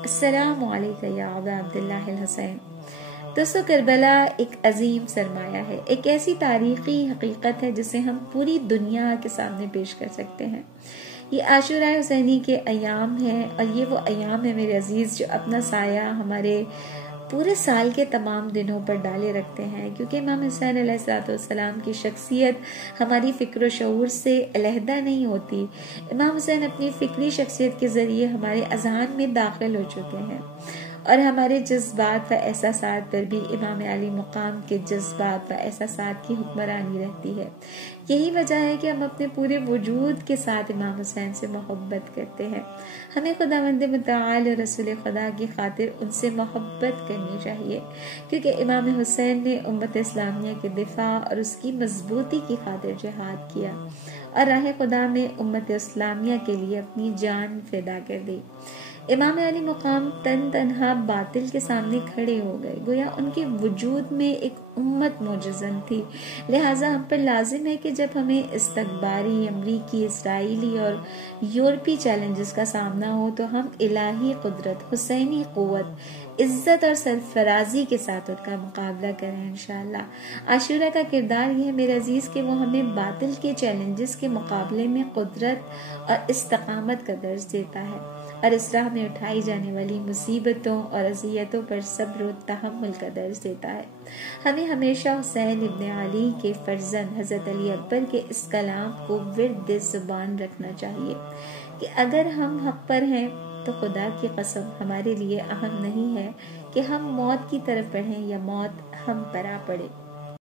السلام علیکم یا ابا عبداللہ الحسین۔ دوستو، کربلا ایک عظیم سرمایہ ہے، ایک ایسی تاریخی حقیقت ہے جسے ہم پوری دنیا کے سامنے پیش کر سکتے ہیں۔ یہ عاشورہ حسینی کے ایام ہیں، اور یہ وہ ایام ہیں میرے عزیز جو اپنا سایہ ہمارے پورے سال کے تمام دنوں پر ڈالے رکھتے ہیں، کیونکہ امام حسین علیہ السلام کی شخصیت ہماری فکر و شعور سے علیحدہ نہیں ہوتی۔ امام حسین اپنی فکری شخصیت کے ذریعے ہمارے اذہان میں داخل ہو چکے ہیں، اور ہمارے جذبات و احساسات پر بھی امام علی مقام کے جذبات و احساسات کی حکمرانی رہتی ہے۔ یہی وجہ ہے کہ ہم اپنے پورے وجود کے ساتھ امام حسین سے محبت کرتے ہیں۔ ہمیں خداوند متعال اور رسول خدا کی خاطر ان سے محبت کرنی چاہیے، کیونکہ امام حسین نے امت اسلامیہ کے دفاع اور اس کی مضبوطی کی خاطر جہاد کیا، اور راہ خدا میں امت اسلامیہ کے لیے اپنی جان فدا کر دی۔ امام علی مقام تنہا باطل کے سامنے کھڑے ہو گئے، گویا ان کے وجود میں ایک امت معجزن تھی۔ لہٰذا ہم پر لازم ہے کہ جب ہمیں استکباری، امریکی، اسرائیلی اور یورپی چیلنجز کا سامنا ہو تو ہم الہی قدرت، حسینی قوت، عزت اور سرفرازی کے ساتھ ان کا مقابلہ کریں انشاءاللہ۔ عاشورہ کا کردار یہ ہے میرے عزیز کہ وہ ہمیں باطل کے چیلنجز کے مقابلے میں قدرت اور استقامت کا درس دیتا ہے، اور اس راہ میں اٹھائی جانے والی مصیبتوں اور اذیتوں پر صبر و تحمل کا درس دیتا ہے۔ ہمیں ہمیشہ حسین ابن علی کے فرزند حضرت علی اکبر کے اس کلام کو ورد زبان رکھنا چاہیے کہ اگر ہم حق پر ہیں تو خدا کی قسم ہمارے لیے اہم نہیں ہے کہ ہم موت کی طرف بڑھیں یا موت ہم پر آ پڑے۔